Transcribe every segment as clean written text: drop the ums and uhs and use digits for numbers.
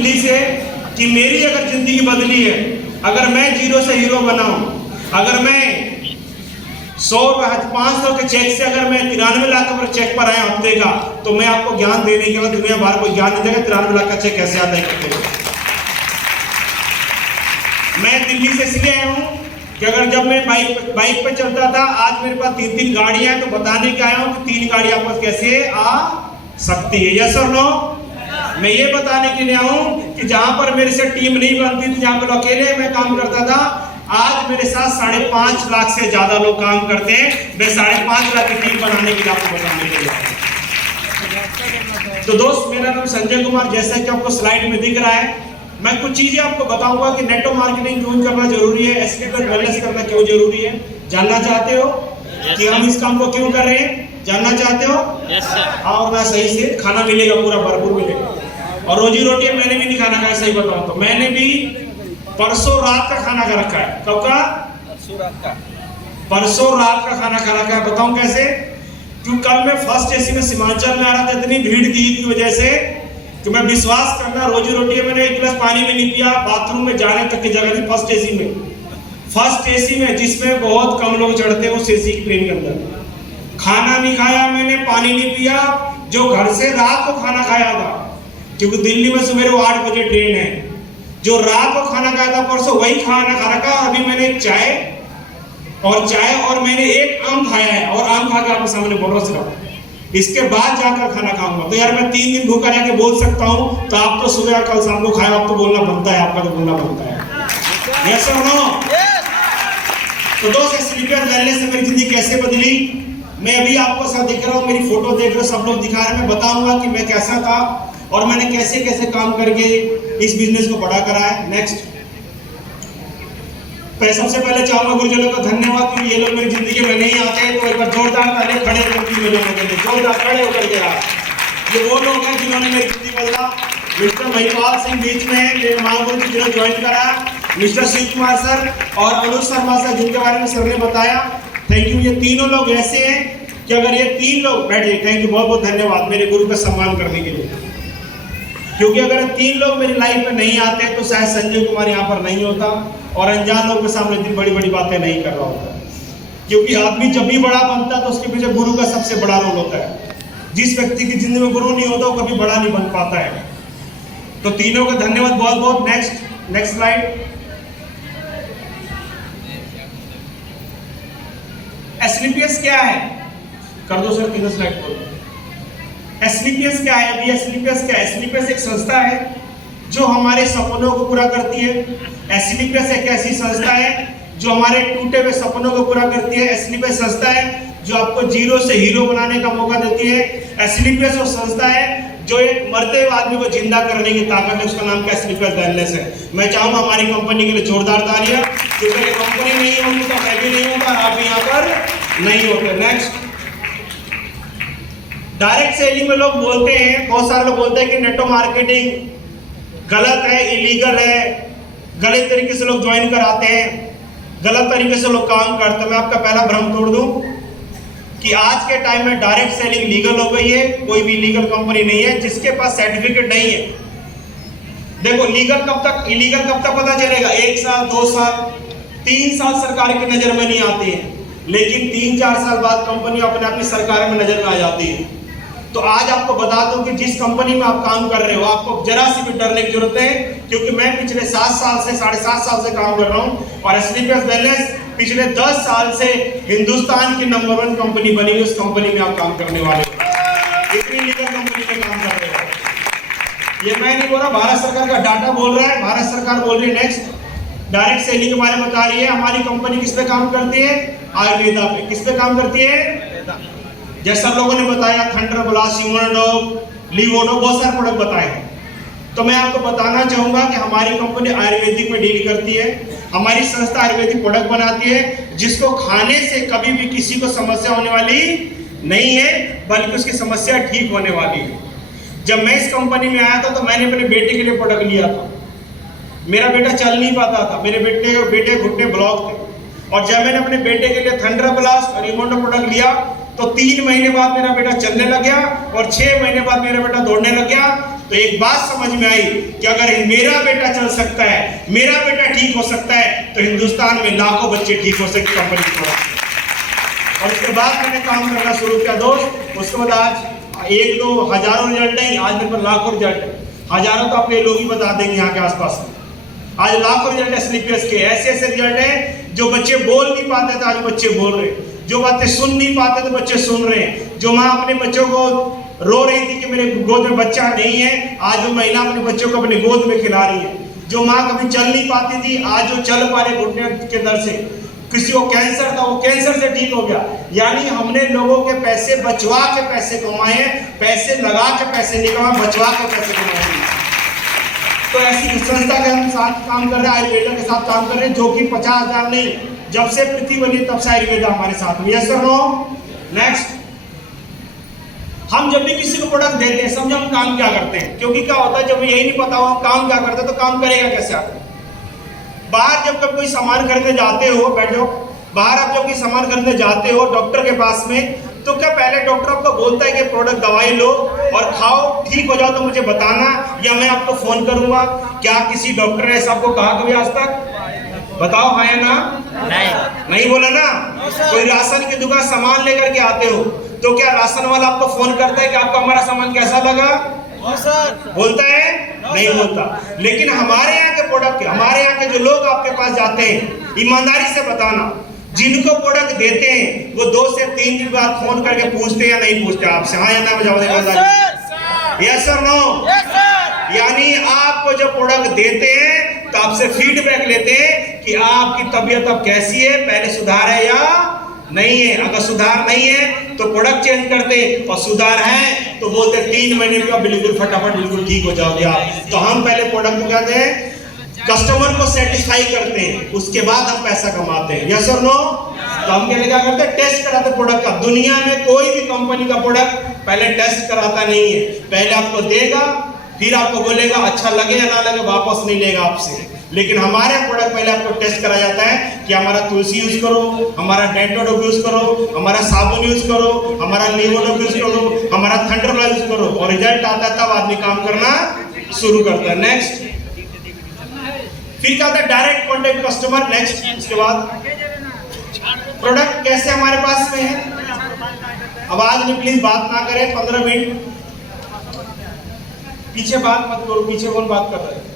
दिल्ली से कि मेरी अगर जिंदगी बदली है, अगर मैं जीरो से हीरो बनाऊं, अगर मैं 500 के चेक से अगर मैं 93 लाख का चेक पर आया हफ्ते का, तो मैं आपको ज्ञान देने के बाद दुनिया भर को ज्ञान नहीं देगा 93 लाख का चेक कैसे आता है हफ्ते का। मैं दिल्ली से इसलिए आया हूं कि अगर जब मैं बाइक पे चलता था, आज मेरे पास 3 गाड़ियां हैं, तो बताने के आया हूं कि 3 गाड़ी आपस कैसे आ सकती है। यस और नो? मैं ये बताने के लिए आऊं कि जहां पर मेरे से टीम नहीं बनती थी, जहां पर अकेले मैं काम करता था, आज मेरे साथ 5.5 लाख से ज्यादा लोग काम करते हैं। मैं 5.5 लाख की टीम बनाने के लिए आपको बताने के लिए। तो दोस्त, मेरा नाम संजय कुमार, जैसा कि आपको स्लाइड में दिख रहा है। मैं कुछ चीजें आपको बताऊंगा कि नेटवर्क मार्केटिंग क्यों करना जरूरी है, एसपी वेलनेस करना क्यों जरूरी है। जानना चाहते हो कि हम इस काम को क्यों कर रहे हैं? जानना चाहते हो? Yes sir. और ना सही से खाना मिलेगा, पूरा भरपूर मिलेगा। और रोजी रोटी मैंने भी नहीं खाना खाया, सही बताऊं तो मैंने भी परसों रात का खाना खा रखा है। कब का? परसों रात का खाना खा रखा है। बताऊं कैसे? क्योंकि कल मैं फर्स्ट एसी में सीमांचल में आ रहा था, इतनी भीड़ थी की वजह से कि मैं विश्वास करना, रोजी रोटी मैंने 1 गिलास पानी में नहीं पिया, बाथरूम में जाने तक की जगह थी फर्स्ट एसी में, जिसमें बहुत कम लोग चढ़ते हैं उस एसी की ट्रेन के अंदर। खाना नहीं खाया मैंने, पानी नहीं पिया, जो घर से रात को खाना खाया था, क्योंकि दिल्ली में सुबह 8 बजे ट्रेन है, जो रात को खाना खाया था परसों वही खाना खा रखा। अभी मैंने एक चाय और मैंने एक आम खाया है, और आम खा के आपके सामने बोल रहा हूं, इसके बाद जाकर खाना खाऊंगा। तो यार मैं 3 दिन भूखा रह के बोल सकता हूं, तो आप तो सुबह कल शाम को खाया, आप तो बोलना बनता है, आपका तो बोलना बनता है। यस और नो? तो दोस्त, स्लीपर वेलनेस से मेरी जिंदगी कैसे बदली, मैं अभी आपको सब दिख रहा हूँ, मेरी फोटो देख रहे हो, सब लोग दिखा रहे हैं। मैं बताऊंगा कि मैं कैसा था और मैंने कैसे कैसे काम करके इस बिजनेस को बड़ा करा है। नेक्स्ट, सबसे पहले चाहूंगा गुरुजनों का धन्यवाद, क्योंकि ये लोग मेरी जिंदगी में नहीं आते हैं। तो एक बार जोरदार ताली खड़े करके लोगों के लिए, जोरदार खड़े होकर के आप। ये वो लोग हैं जिन्होंने मेरी जिंदगी बदला। मिस्टर महिपाल सिंह बीच में है, जिन्होंने ज्वाइन करा, मिस्टर शिव कुमार सर और अनुज शर्मा सर, जिनके बारे में सर ने बताया। Thank you. ये तीनों लोग ऐसे हैं कि अगर ये 3 लोग बैठे, थैंक यू, बहुत बहुत धन्यवाद मेरे गुरु का सम्मान करने के लिए। क्योंकि अगर 3 लोग मेरी लाइफ में नहीं आते तो शायद संजय कुमार यहाँ पर नहीं होता और अनजान लोगों के सामने इतनी बड़ी बड़ी बातें नहीं कर रहा होता। क्योंकि आदमी जब भी बड़ा बनता है तो उसके पीछे गुरु का सबसे बड़ा रोल होता है। जिस व्यक्ति की जिंदगी में गुरु नहीं होता वो कभी बड़ा नहीं बन पाता है। तो तीनों का धन्यवाद बहुत बहुत। Next slide. एसलीपीएस क्या है? कर दो सर, 3 स्लाइड बोलो। एसलीपीएस क्या है? अभी एसलीपीएस क्या है? एसलीपीएस एक संस्था है जो हमारे सपनों को पूरा करती है। एसलीपीएस एक ऐसी संस्था है जो हमारे टूटे हुए सपनों को पूरा करती है। एसलीपीएस संस्था है जो आपको जीरो से हीरो बनाने का मौका देती है। एसलीपीएस वो संस्था है जो एक मरते हुए आदमी को जिंदा करने की ताकत है। उसका नाम क्या? एसलीपीएस वेलनेस है। मैं चाहूंगा हमारी कंपनी के लिए जोरदार तालियां, क्योंकि अगर कंपनी नहीं होगी तो मैं भी नहीं होगा, आप भी यहाँ पर नहीं होते। नेक्स्ट, डायरेक्ट सेलिंग में लोग बोलते हैं, बहुत सारे लोग बोलते हैं कि नेटवर्क मार्केटिंग गलत है, इलीगल है, गलत तरीके से लोग ज्वाइन कराते हैं, गलत तरीके से लोग काम करते हैं। मैं आपका पहला भ्रम तोड़ दूं कि आज के टाइम में डायरेक्ट सेलिंग लीगल हो गई है। कोई भी लीगल कंपनी नहीं है जिसके पास सर्टिफिकेट नहीं है। देखो, लीगल कब तक, इलीगल कब तक पता चलेगा? 1 साल, 2 साल, 3 साल सरकार की नजर में नहीं आती है, लेकिन 3-4 साल बाद कंपनी अपनी सरकार में नजर में आ जाती है। तो आज आपको बता दूं कि जिस कंपनी में आप काम कर रहे हो, आपको जरा सी भी डरने की जरूरत है, क्योंकि मैं पिछले 7 साल से 7.5 साल से काम कर रहा हूं और एसलीपीएस वेलनेस पिछले 10 साल से हिंदुस्तान की नंबर 1 कंपनी बनी है। उस कंपनी में आप काम करने वाले हो, इतनी लीगल कंपनी में काम कर रहे हो। ये मैं नहीं बोल रहा, भारत सरकार का डाटा बोल रहा है, भारत सरकार बोल रही है। नेक्स्ट, डायरेक्ट सेलिंग के बारे में बता रही है। हमारी कंपनी किस पे काम करती है? आयुर्वेदा पे। किस पे काम करती है? जैसा लोगों ने बताया, थंडर ब्लास्ट, इम्यूनोडोप, लीवोडोप, बहुत सारे प्रोडक्ट बताए हैं। तो मैं आपको बताना चाहूंगा कि हमारी कंपनी आयुर्वेदिक में डील करती है। हमारी संस्था आयुर्वेदिक प्रोडक्ट बनाती है जिसको खाने से कभी भी किसी को समस्या होने वाली नहीं है, बल्कि उसकी समस्या ठीक होने वाली है। जब मैं इस कंपनी में आया था तो मैंने अपने बेटे के लिए प्रोडक्ट लिया था। मेरा बेटा चल नहीं पाता था, मेरे बेटे घुटने ब्लॉक थे, और जब मैंने अपने बेटे के लिए थंडर ब्लास्ट और इम्यूनो प्रोडक्ट लिया तो 3 महीने बाद मेरा बेटा चलने लग गया और 6 महीने बाद मेरा बेटा दौड़ने लग गया। तो एक बात समझ में आई कि अगर मेरा बेटा चल सकता है, मेरा बेटा ठीक हो सकता है, तो हिंदुस्तान में लाखों बच्चे ठीक हो सकते कंपनी की तरफ से। और उसके बाद मैंने काम करना शुरू किया दोस्त। उसके बाद आज 1-2 हजारों रिजल्ट नहीं, आज मेरे पर लाखों रिजल्ट है। हजारों तो आपके लोग ही बता देंगे यहाँ के आसपास में। आज लाखों रिजल्ट है स्लीपर्स के, ऐसे ऐसे रिजल्ट हैं जो बच्चे बोल नहीं पाते थे, आज बच्चे बोल रहे हैं। जो बातें सुन नहीं पाते थे बच्चे सुन रहे हैं। जो माँ अपने बच्चों को रो रही थी कि मेरे गोद में बच्चा नहीं है, आज वो महिला अपने बच्चों को अपने गोद में खिला रही है। जो माँ कभी चल नहीं पाती थी, आज जो चल पा रहे घुटने के दर्द से। किसी को कैंसर था, वो कैंसर से ठीक हो गया। यानी हमने लोगों के पैसे बचवा के पैसे कमाए, पैसे लगा के पैसे नहीं कमाए, बचवा के पैसे कमाए। तो ऐसी संस्था के हम साथ काम कर रहे हैं, आयुर्वेदा के साथ काम कर रहे हैं, जो कि 50,000 नहीं, जब से पृथ्वी बनी तब से आयुर्वेदा हमारे साथ में। Yes sir no? नेक्स्ट, हम जब भी किसी को प्रोडक्ट देते हैं, समझो हम काम क्या करते हैं, क्योंकि क्या होता है जब यही नहीं पता हो हम काम क्या करते हैं तो काम करेगा कैसे आप? बाहर जब कभी कोई सामान खरीदने जाते हो, बैठो, बाहर आप जब कोई सामान खरीदने जाते हो डॉक्टर के पास में, तो क्या पहले डॉक्टर आपको बोलता है कि प्रोडक्ट दवाई लो और खाओ, ठीक हो जाओ तो मुझे बताना या मैं आपको फोन करूंगा? क्या किसी डॉक्टर ने ऐसा आपको कहा कभी आज तक? बताओ हाँ या ना? नहीं बोला ना? कोई राशन की दुकान सामान लेकर के आते हो तो क्या राशन वाला आपको फोन करता है कि आपको हमारा सामान कैसा लगा? बोलता है? नहीं बोलता। लेकिन हमारे यहाँ के प्रोडक्ट, हमारे यहाँ के जो लोग आपके पास जाते हैं, ईमानदारी से बताना, जिनको प्रोडक्ट देते हैं वो 2 से 3 दिन बाद फोन करके पूछते हैं या नहीं पूछते आपसे? हाँ या ना? बताओ। यस और नो? यानी आपको जब प्रोडक्ट देते हैं तो आपसे फीडबैक लेते हैं कि आपकी तबीयत अब कैसी है, पहले सुधार है या नहीं है। अगर सुधार नहीं है तो प्रोडक्ट चेंज करते, और सुधार है तो बोलते 3 महीने में बिल्कुल फटाफट बिल्कुल ठीक हो जाओगे आप। तो हम पहले प्रोडक्ट कहते हैं, कस्टमर को सेटिस्फाई करते हैं, उसके बाद हम पैसा कमाते हैं। यस और नो? तो हम क्या करते हैं? टेस्ट कराते प्रोडक्ट का। दुनिया में कोई भी कंपनी का प्रोडक्ट पहले टेस्ट कराता नहीं है। पहले आपको देगा, फिर आपको बोलेगा अच्छा लगे या ना लगे, वापस नहीं लेगा आपसे। लेकिन हमारे प्रोडक्ट पहले आपको टेस्ट करा जाता है कि हमारा तुलसी यूज करो, हमारा डेंटोडोप यूज करो, हमारा साबुन यूज करो, हमारा लीवोडोप यूज करो, हमारा थंडरला यूज करो, और रिजल्ट आता है तब आदमी काम करना शुरू करता है। नेक्स्ट, फिर क्या होता है? Direct contact customer. नेक्स्ट, उसके बाद प्रोडक्ट कैसे हमारे पास में है। आवाज में प्लीज बात ना करें, 15 मिनट पीछे बात मत करो। पीछे कौन बात कर रहा है?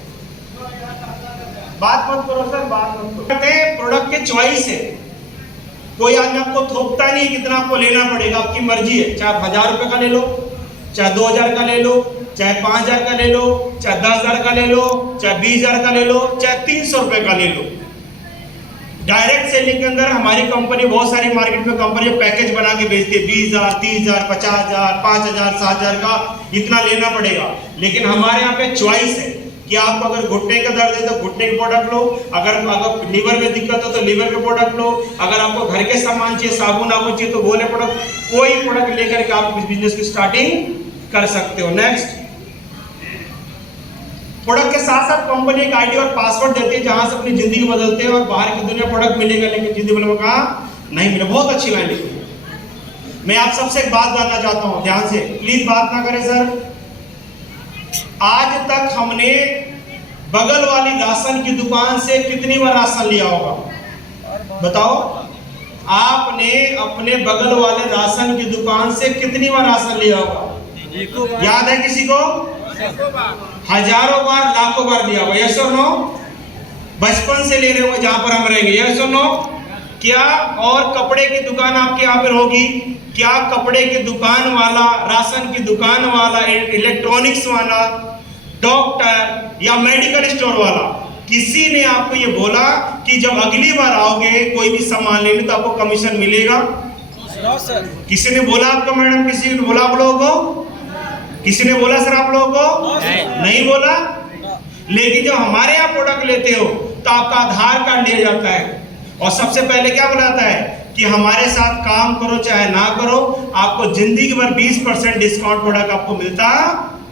बात मत करो सर, बात मत करो। प्रोडक्ट के चॉइस है, कोई आदमी आपको थोपता नहीं कितना आपको लेना पड़ेगा, आपकी मर्जी है। चाहे आप 1000 रुपए का ले लो, चाहे 2000 का ले लो, चाहे 5000 का ले लो, चाहे 10,000 का ले लो, चाहे 20,000 का ले लो, चाहे 300 रुपए का ले लो। डायरेक्ट सेलिंग के अंदर हमारी कंपनी, बहुत सारी मार्केट में कंपनी पैकेज बना के बेचती है, 20,000, 30,000, 50,000, 5,000, 7,000 का, इतना लेना पड़ेगा। लेकिन हमारे यहाँ पे चॉइस है कि आपको अगर घुटने का दर्द है तो घुटने के प्रोडक्ट लो, अगर लीवर में दिक्कत हो तो लीवर के प्रोडक्ट लो, अगर आपको घर के सामान चाहिए, साबुन आपको चाहिए तो वो ले प्रोडक्ट, कोई प्रोडक्ट लेकर के आप इस बिजनेस की स्टार्टिंग कर सकते हो। नेक्स्ट, प्रोडक्ट के साथ साथ कंपनी एक आईडी और पासवर्ड देती है जहां से अपनी जिंदगी बदलते हैं, और बाहर की दुनिया प्रोडक्ट मिलेगा लेकिन जिंदगी बदलने का नहीं मिलेगा। बहुत अच्छी लाइन लिखी। मैं आप सबसे एक बात जानना चाहता हूं, ध्यान से प्लीज बात ना करें सर। आज तक हमने बगल वाली राशन की दुकान से कितनी बार राशन लिया होगा? बताओ। आपने अपने बगल वाले राशन की दुकान से कितनी बार राशन लिया होगा? याद है किसी को? हजारों बार, लाखों बार लिया होगा। यस और नो? बचपन से ले रहे हो जहां पर हम रहेंगे। यस और नो? क्या और कपड़े की दुकान आपके यहाँ पर होगी? क्या कपड़े की दुकान वाला, राशन की दुकान वाला, इलेक्ट्रॉनिक्स वाला, डॉक्टर या मेडिकल स्टोर वाला, किसी ने आपको ये बोला कि जब अगली बार आओगे कोई भी सामान लेने तो आपको कमीशन मिलेगा? किसी ने बोला आपको? मैडम किसी ने बोला आप लोगों को? किसी ने बोला सर आप लोगों को? नहीं बोला। लेकिन जब हमारे यहाँ प्रोडक्ट लेते हो तो आपका आधार कार्ड लिया जाता है, और सबसे पहले क्या बताता है कि हमारे साथ काम करो चाहे ना करो, आपको जिंदगी भर 20% डिस्काउंट प्रोडक्ट आपको मिलता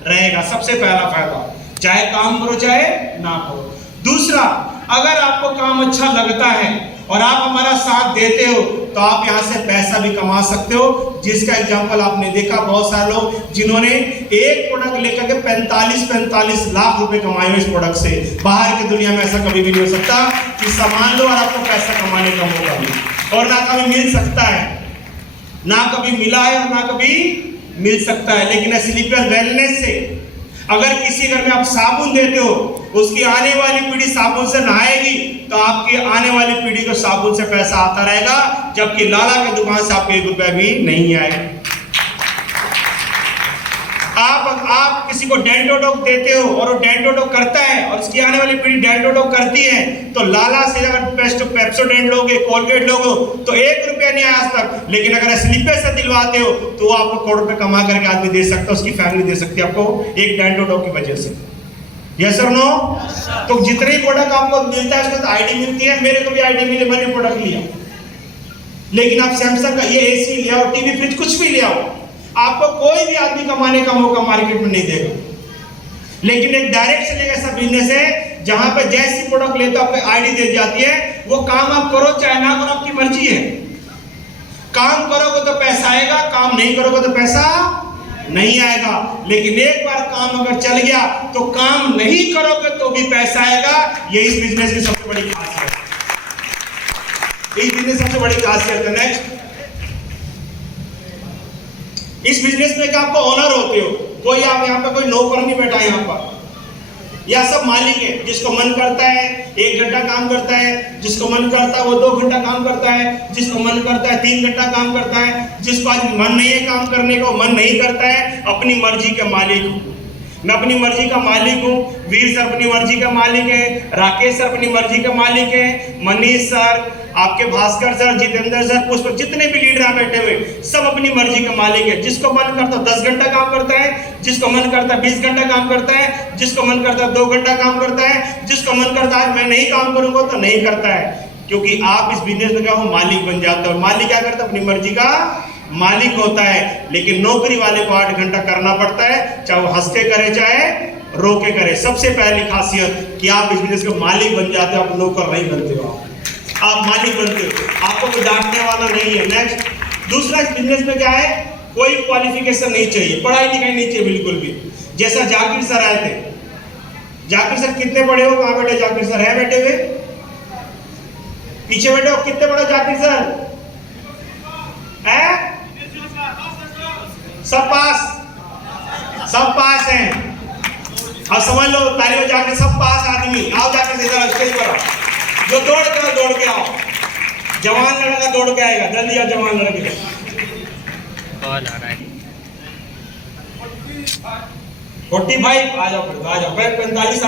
रहेगा। सबसे पहला फायदा, चाहे काम करो चाहे ना करो। दूसरा, अगर आपको काम अच्छा लगता है और आप हमारा साथ देते हो तो आप यहाँ से पैसा भी कमा सकते हो, जिसका एग्जांपल आपने देखा। बहुत सारे लोग जिन्होंने एक प्रोडक्ट लेकर के 45 लाख रुपए कमाए हुए इस प्रोडक्ट से। बाहर की दुनिया में ऐसा कभी भी नहीं हो सकता कि सामान लो और आपको पैसा कमाने का मौका मिले, और ना कभी मिल सकता है, ना कभी मिला है और ना कभी मिल सकता है। लेकिन स्लीपर वेलनेस से अगर किसी घर में आप साबुन देते हो, उसकी आने वाली पीढ़ी साबुन से नहाएगी, तो आपकी आने वाली पीढ़ी को साबुन से पैसा आता रहेगा, जबकि लाला की दुकान से आपको 1 रुपया भी नहीं आएगा। आप किसी को डेंटोडोक देते हो और वो डेंटोडोक करता है और उसकी आने वाली पीढ़ी डेंटोडोक करती है, तो लाला से अगर पेप्सोडेंट लोगे, कोलगेट लोगे, तो 1 रुपया नहीं आया आज तक। लेकिन अगर स्लीपर से दिलवाते हो तो वो आपको करोड़ रुपए कमा करके आदमी दे सकता है, उसकी फैमिली दे सकती है आपको एक डेंटोडोक की वजह से। यस और नो? तो जितने ही प्रोडक्ट आपको मिलता है उसमें तो आईडी मिलती है। मेरे को भी आईडी मिली, मैंने प्रोडक्ट लिया। लेकिन आप सैमसंग का ये एसी ले आओ, टीवी, फ्रिज, कुछ भी ले आओ, आपको कोई भी आदमी कमाने का मौका मार्केट में नहीं देगा। लेकिन एक डायरेक्ट सेलिंग ऐसा बिजनेस है जहां पे जैसी प्रोडक्ट लेते हो आपको आईडी दे जाती है। वो काम आप करो चाहे ना करो, आपकी मर्जी है। काम करोगे तो पैसा आएगा, काम नहीं करोगे तो पैसा नहीं आएगा। लेकिन एक बार काम अगर चल गया तो काम नहीं करोगे तो भी पैसा आएगा। ये इस बिजनेस की सबसे बड़ी खासियत है। इस बिजनेस सबसे बड़ी खासियत है। नेक्स्ट, इस बिजनेस में आपको ओनर होते हो, कोई आप यहाँ पे कोई नौकर नहीं बैठा है यहाँ पर, या सब मालिक है। जिसको मन करता है 1 घंटा काम करता है, जिसको मन करता है वो 2 घंटा काम करता है, जिसको मन करता है 3 घंटा काम करता है, जिसको आज मन नहीं है काम करने का, मन नहीं करता है। अपनी मर्जी के मालिक हूँ मैं, अपनी मर्जी का मालिक हूँ। वीर सर अपनी मर्जी का मालिक है, राकेश सर अपनी मर्जी का मालिक है, मनीष सर, आपके भास्कर सर, जितेंद्र सर, पुष्प, जितने भी लीडर यहाँ बैठे हुए सब अपनी मर्जी का मालिक है। जिसको मन करता है 10 घंटा काम करता है, जिसको मन करता है 20 घंटा काम करता है, जिसको मन करता है 2 घंटा काम करता है, जिसको मन करता है मैं नहीं काम करूंगा तो नहीं करता है। क्योंकि आप इस बिजनेस में क्या हो, मालिक बन जाते हो। मालिक क्या करता है, अपनी मर्जी का मालिक होता है। लेकिन नौकरी वाले को 8 घंटा करना पड़ता है, चाहे वो हंस के करे चाहे रो के करे। सबसे पहली खासियत कि आप इस बिजनेस के मालिक बन जाते हो, आप नौकर नहीं बनते हो, आप मालिक बनते हो, आपको कोई डांटने वाला नहीं है। नेक्स्ट, दूसरा इस बिजनेस में क्या है, कोई क्वालिफिकेशन नहीं चाहिए, पढ़ाई लिखाई नहीं चाहिए बिल्कुल भी। जैसा जाकिर सर आए थे, जाकिर सर कितने बड़े हो, कहां बैठे जाकिर सर? है बैठे हुए, पीछे बैठे हो। कितने बड़े जाकिर सर है? सब पास हैं। अब समझ लो, ताली में जाके सब पास आदमी आओ, जाके सीधा स्टेज पर आओ। जो दौड़ के आओ, जवान लड़का दौड़ के आएगा, जल्दी आओ जवान लड़के। कॉल आ रहा है 45 आ जाओ, 45